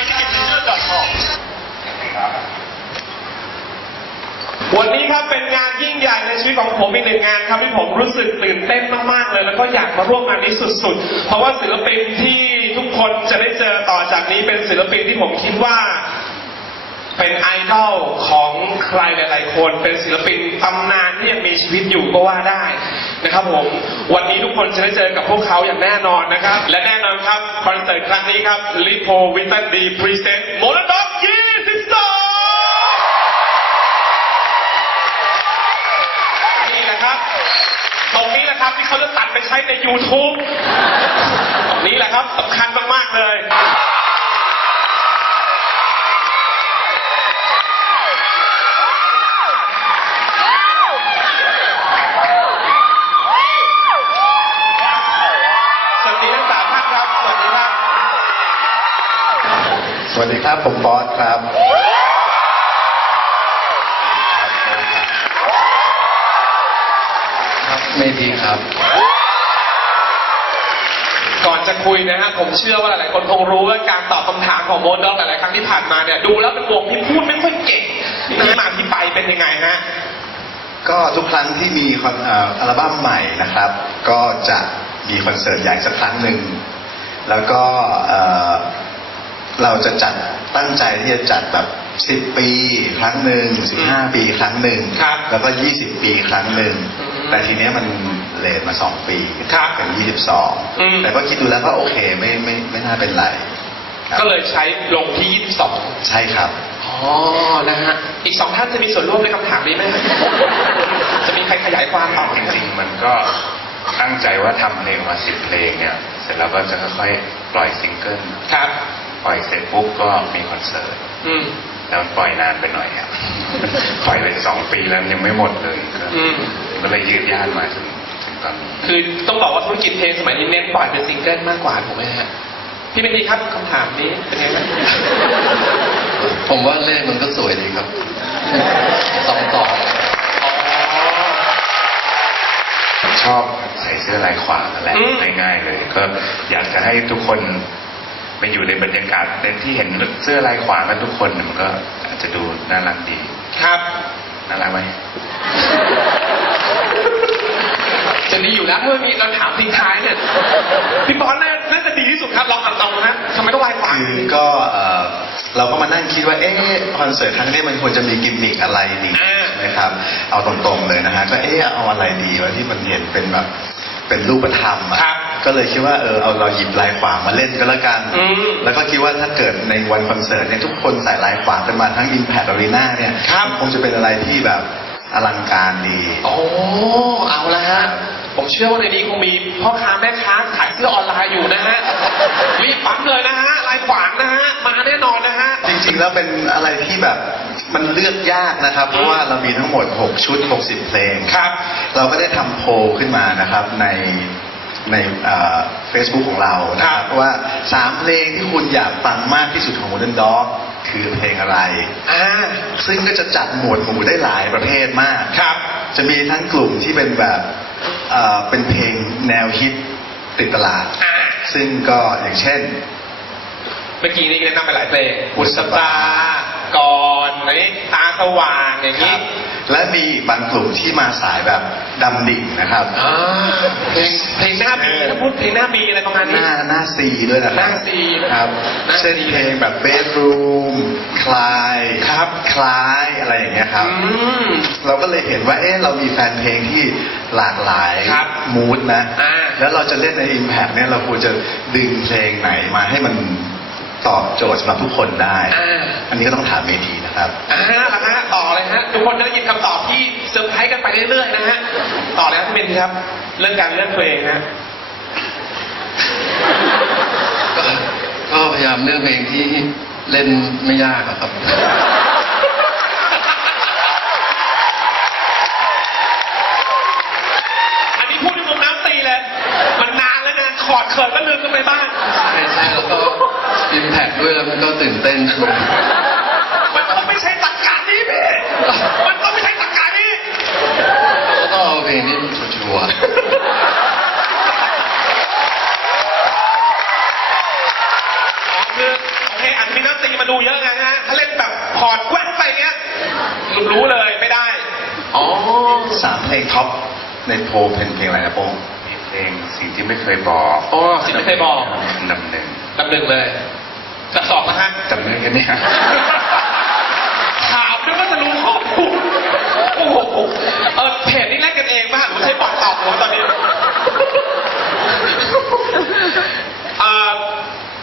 iTimeNews.com วันนี้ครับเป็นงานยิ่งใหญ่ในชีวิตของผมอีกหนึ่งงานครับที่ผมรู้สึกตื่นเต้นมากๆเลย แล้วก็อยากมาร่วมงานนี้สุดๆ เพราะว่าศิลปินที่ทุกคนจะได้เจอต่อจากนี้เป็นศิลปินที่ผมคิดว่าเป็นไอดอลของใครหลาย ๆ คน เป็นศิลปินตำนานที่ยังมีชีวิตอยู่ก็ว่าได้ นะครับผม วันนี้ทุกคนจะได้เจอกับพวกเขาอย่างแน่นอนนะครับ และแน่นอนครับคอนเสิร์ตครั้งนี้ครับลิโพวิตันดีพรีเซนต์โมโนด็อก22นี่นะครับ ตรงนี้นะครับที่เขาจะตัดไปใช้ใน YouTube นี้แหละครับสำคัญมาก ๆ เลย สวัสดีทั้งสามท่านครับ สวัสดีครับ สวัสดีครับ ผมบอสครับ ครับเมธีครับ ก่อนจะคุยนะฮะผมเชื่อว่าหลายๆคนคงรู้ว่าการตอบคำถามของโมดด็อกหลายๆครั้งที่ผ่านมาเนี่ยดูแล้วเป็นวงที่พูดไม่ค่อยเก่งที่มาที่ไปเป็นยังไงฮะก็ทุกครั้งที่มีคอนเอ่ออัลบั้มใหม่นะครับ ก็จะมีคอนเสิร์ตใหญ่สักครั้งหนึ่ง แล้วก็เอ่อ เราจะจัดตั้งใจที่จะจัดแบบ10ปีครั้งหนึ่ง15ปีครั้งหนึ่งครับแล้วก็20ปีครั้งหนึ่งอืมแต่ทีเนี้ยมันเลทมา2ปีครับเป็นอืม22แต่ก็คิดดูแล้วก็โอเคไม่ไม่ไม่น่าเป็นไรครับก็เลยใช้ลงที่22ใช่ครับอ๋อนะฮะอีกสองท่านจะมีส่วนร่วมในคำถามนี้ไหมฮะจะมีใครขยายความต่อไหมจริงๆมันก็ตั้งใจว่าทำเพลงมาสิบเพลงเนี่ย เสร็จแล้วก็จะค่อยๆปล่อยซิงเกิลครับ ปล่อยเสร็จปุ๊บก็มีคอนเสิร์ตอืมแล้วปล่อยนานไปหน่อยครับปล่อยไปสองปีแล้วยังไม่หมดเลยก็อืมก็เลยยืดย่านมาถึงถึงตอนนี้คือต้องบอกว่าธุรกิจเพลงสมัยนี้เน้นปล่อยเป็นซิงเกิลมากกว่าถูกไหมฮะพี่เป็นดีครับคำถามนี้เป็นไงบ้างผมว่าเลขมันก็สวยดีครับสองต่ออ๋อชอบใส่เสื้อลายขวางนั่นแหละอืมง่ายๆเลย ก็อยากจะให้ทุกคน ไปอยู่ในบรรยากาศในที่เห็นเสื้อลายขวางกันทุกคนมันก็อาจจะดูน่ารักดี ครับน่ารักไหมจะดีอยู่แล้วถ้าไม่มีเราถามทิ้งท้ายเนี่ยพี่บอลน่าน่าจะดีที่สุดครับลองเอาตรงนะทำไมต้องลายขวางคือก็เอ่อเราก็มานั่งคิดว่าเอ๊ะคอนเสิร์ตครั้งนี้มันควรจะมีกิมมิคอะไรดีอ่านะครับ เอาตรงๆเลยนะฮะก็เอ๊ะเอาอะไรดีวะที่มันเห็นเป็นแบบเป็นรูปธรรมอะครับ ก็เลยคิดว่าเออเอาเราหยิบลายขวางมาเล่นก็แล้วกัน อืมแล้วก็คิดว่าถ้าเกิดในวันคอนเสิร์ตเนี่ยทุกคนใส่ลายขวางกันมาทั้ง Impact Arena เนี่ยครับ คงจะเป็นอะไรที่แบบอลังการดี โอ้เอาละฮะ ผมเชื่อว่าในนี้คงมีพ่อค้าแม่ค้าขายเสื้อออนไลน์อยู่นะฮะ รีบปั๊มเลยนะฮะลายขวางนะฮะ มาแน่นอนนะฮะ จริงๆ แล้วเป็นอะไรที่แบบมันเลือกยากนะครับ เพราะว่าเรามีทั้งหมด 6 ชุด 60 เพลง ครับ เราก็ได้ทำโพลขึ้นมานะครับใน ในเฟซบุ๊กของเรานะคครัรับบว่า 3 เพลงที่คุณอยากฟังมากที่สุดของ Modern Dog คือเพลงอะไร อ่า ซึ่งก็จะจัดหมวดหมู่ได้หลายประเภทมาก ครับ จะมีทั้งกลุ่มที่เป็นแบบเอ่อเป็นเพลงแนวฮิตติดตลาด อ่า ซึ่งก็อย่างเช่น เมื่อกี้นี้แนะนำไปหลายเพลงบุษบาก่อนอันนี้ตา สว่างอย่างคนี้รับและมีบางกลุ่มที่มาสายแบบดำดิ่งนะครับอ่าเพลงเพลงหน้าบีถ้าพูดเพลงหน้าบีอะไรประมาณหนี้ น้าหน้าซีด้วยนะครับหน้าซีครับหน้าซีเช่นเพลงแบบเบดรูมคลายครับคล้ายอะไรอย่างเงี้ยครับ อืม เราก็เลยเห็นว่า เอ๊ะ เรามีแฟนเพลงที่หลากหลายครับมูดนะ อ่า แล้วเราจะเล่นใน Impact เนี่ย เราควรจะดึงเพลงไหนมาให้มันตอบโจทย์สำหรับทุกคนได้ อ่า อันนี้ก็ต้องถามเมทีนะ ครับอ่าแล้วฮะต่อเลยฮะทุกคนจะได้ยินคำตอบที่เซอร์ไพรส์กันไปเรื่อยๆนะฮะต่อเลยครับพี่เบนครับ เรื่องการเลือกเพลงนะก็ก็พยายามเลือกเพลงที่เล่นไม่ยากอะครับ อันนี้พูดในมุมน้ำตีเลยมันนานแล้วนะคอร์ดเขินก็ลืมกันไปบ้าง ใช่ใช่แล้วก็อิมแพคด้วยแล้วมันก็ตื่นเต้นใช่ไหม มันต้องไม่ใช่ตักกะนี้พี่ มันต้องไม่ใช่ตักกะนี้แล้วก็เอาเพลงที่ชัวร์อ๋อคือโอเคอาจจะมีน้ำตีมาดูเยอะไงฮะ ถ้าเล่นแบบคอร์ดแกว้นไปเงี้ยรู้เลยไม่ได้ อ๋อสามเพลงท็อปในโพลเป็นเพลงอะไรนะโป้งมีเพลงสิ่งที่ไม่เคยบอกอ๋อสิ่งที่เคยบอกอันดับหนึ่งลำหนึ่งเลยกับสองนะฮะจำได้แค่เนี้ยถามด้วยว่าจะรู้ข้อมูลโอ้โหเออเพจนี่แลกกันเองป่ะหรือใช้บอทตอบ ผมตอนนี้อ่า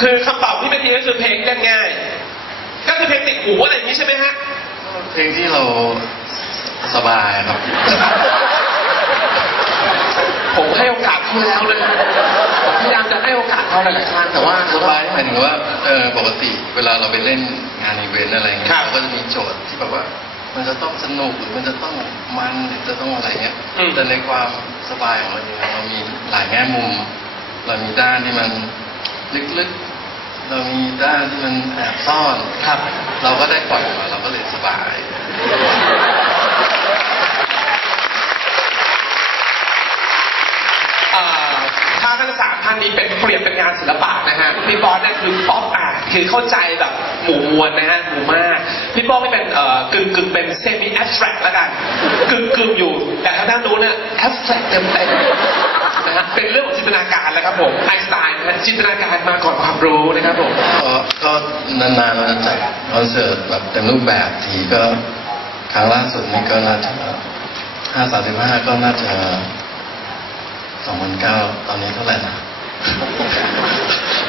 คือคำตอบที่ไม่ดีก็คือเพลงเล่นง่ายก็คือเพลงติดหูอะไรอย่างนี้ใช่ไหมฮะ เพลงที่เราสบายครับ ผมให้โอกาสเขาแล้วนะผมพยายามจะให้โอกาสเขาหลายๆครั้งแต่ว่าสบายหมายถึงว่าเออปกติเวลาเราไปเล่นงานอีเวนต์อะไรเงี้ยครับ เราก็จะมีโจทย์ที่แบบว่า มันจะต้องสนุกหรือมันจะต้องมันหรือจะต้องอะไรเงี้ย อืม แต่ในความสบายของเราเนี่ยเรามีหลายแง่มุม เรามีด้านที่มันลึกๆ เรามีด้านที่มันแอบซ่อน ครับ เราก็ได้ปล่อยออกมาเราก็เลยสบายอ่าถ้าทั้งสามท่านนี้เป็นเปรียบเป็นงานศิลปะนะฮะพี่บอสเนี่ยคือป๊อปอาร์ตคือเข้าใจแบบ หมู่มวลนะฮะหมู่มากพี่ป้องนี่เป็นเอ่อกึ่งกึ่งเป็นเซมิแอ s แ r รกแล้วกันกึ่งกึ่งอยู่ แต่ทางด้านนู้นเนี่ยแอ s แ r รกเต็มเต็มนะฮะเป็นเรื่องของจินตนาการแล้วครับผมไอน์สไตน์นะฮะจินตนาการมาก่อนความรู้นะครับผม ก็ก็นานๆเราจะจัดคอนเสิร์ตแบบเต็มรูปแบบทีก็ครั้งล่าสุดนี่ก็น่าจะห้าสามสิบห้าก็น่าจะสองพันเก้าตอนนี้เท่าไหร่นะ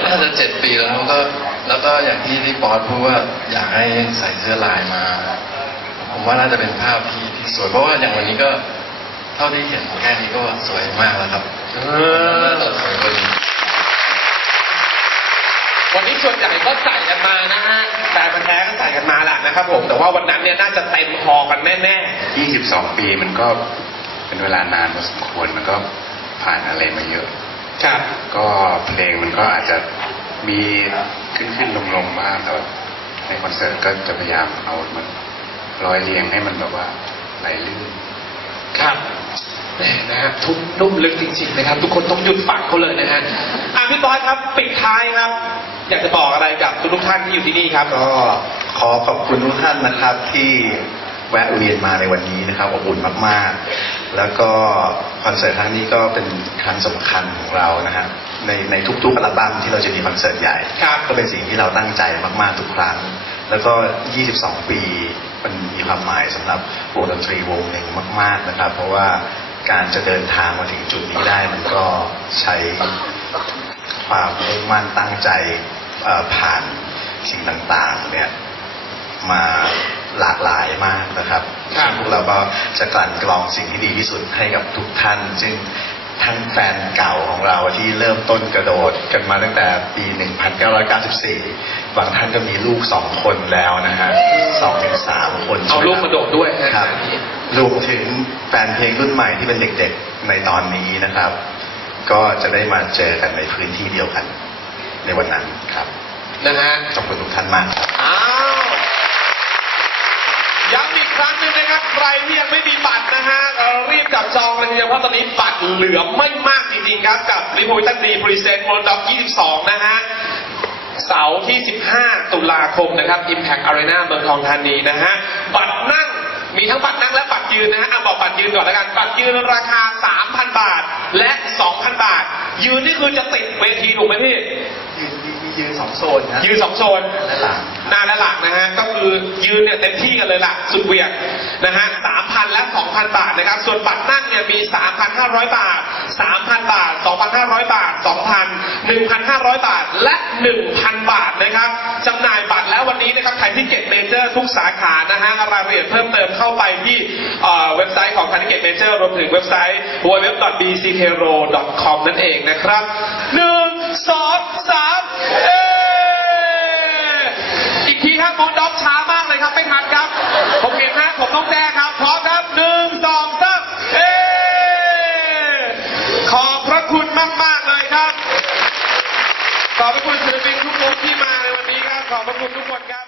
น่าจะเจ็ดปีแล้วก็ แล้วก็อย่างที่ที่ปอดพูดว่าอยากให้ใส่เสื้อลายมา ผมว่าน่าจะเป็นภาพที่ที่สวยเพราะว่าอย่างวันนี้ก็ เท่าที่เห็นแค่นี้ก็สวยมากแล้วครับเออน่าจะสวยกว่านี้วันนี้ส่วนใหญ่ก็ใส่กันมานะฮะแต่มันแท้ก็ใส่กันมาแหละนะครับผม แต่ว่าวันนั้นเนี่ยน่าจะเต็มฮอกันแน่22 ปีมันก็เป็นเวลานานพอสมควรมันก็ผ่านอะไรมาเยอะๆครับ ก็เพลงมันก็อาจจะ มีขึ้นขึ้นลงลงๆบ้างแต่ว่าในคอนเสิร์ตก็จะพยายามเอามันร้อยเรียงให้มันแบบว่าไหลลื่นครับแหมนะฮะทุกนุ่มลึกจริงๆนะครับ ทุกคนต้องหยุดฟังเขาเลยนะฮะอะพี่บอยครับปิดท้ายครับ อยากจะบอกอะไรกับทุกๆท่านที่อยู่ที่นี่ครับก็ขอขอบคุณทุกท่านนะครับที่แวะเวียนมาในวันนี้นะครับอบอุ่นมากๆ แล้วก็คอนเสิร์ตครั้งนี้ก็เป็นครั้งสำคัญของเรานะฮะในในทุกๆอัลบั้มที่เราจะมีคอนเสิร์ตใหญ่ครับก็เป็นสิ่งที่เราตั้งใจมากๆทุกครั้ง แล้วก็ 22 ปีมันมีความหมายสำหรับวงดนตรีวงหนึ่งมาก ๆนะครับ เพราะว่าการจะเดินทางมาถึงจุดนี้ได้มันก็ใช้ความมุ่งมั่นตั้งใจเอ่อผ่านสิ่งต่างๆเนี่ยมา หลากหลายมากนะครับครับพวกเราก็จะกลั่นกรองสิ่งที่ดีที่สุดให้กับทุกท่าน ซึ่งทั้งแฟนเก่าของเราที่เริ่มต้นกระโดดกันมาตั้งแต่ปี 1994 บางท่านก็มีลูกสองคนแล้วนะฮะสองถึงสามคนเอาลูกมาโดดด้วยนะคครัรับบรวมถึงแฟนเพลงรุ่นใหม่ที่เป็นเด็กๆในตอนนี้นะครับ ก็จะได้มาเจอกันในพื้นที่เดียวกันในวันนั้นครับนะฮะขอบคุณทุกท่านมากครับอ้าวย้ำอีกค รั้งหนึงนะครับใครที่ยังไม่มีบัตรนะฮะเอ่อรีบจับจองเลยทีเดียวเพราะตอนนี้บัตรเหลือไม่มากจริงๆครับกับรีโพวิตันดีพรีเซนต์มอนด็อก22 นะฮะ เสาร์ที่ 15 ตุลาคมนะครับ Impact Arena เมืองทองธานีนะฮะ บัตรนั่งมีทั้งบัตรนั่งและบัตรยืนนะฮะอะบอกบัตรยืนก่อนแล้วกัน บัตรยืนราคา 3,000 บาทและ 2,000 บาท ยืนนี่คือจะติดเวทีถูกไหมพี่ ยืนมียืนสองโซนนะยืนสองโซนและหลัง หน้าและหลังนะฮะก็คือยืนเนี่ยเต็มที่กันเลยล่ะสุดเวียงนะฮะสามพันและสองพันบาทนะครับ ส่วนบัตรนั่งเนี่ยมีสามพันห้าร้อยบาทสามพันบาทสองพันห้าร้อยบาทสองพันหนึ่งพันห้าร้อยบาทและหนึ่งพันบาทนะครับจำหน่ายบัตรแล้ววันนี้นะครับไทยที่เก็ตเมเจอร์ทุกสาขานะฮะรายละเอียดเพิ่มเติมเข้าไปที่เอ่อเว็บไซต์ของไทยที่เก็ตเมเจอร์รวมถึงเว็บไซต์ www.bckro.com นั่นเองนะครับหนึ่งสองสามเอ อีกทีครั บมอนด็อกช้ามากเลยครับ ไม่ทันครับ ผมเห็นนะผมต้องแจ้งครับ พร้อมครับหนึ่งสองสามเอขอบพระคุณมากมากเลยครับ ขอบพระคุณศิลปินทุกคนที่มาในวันนี้ครับ ขอบพระคุณทุกคนครับ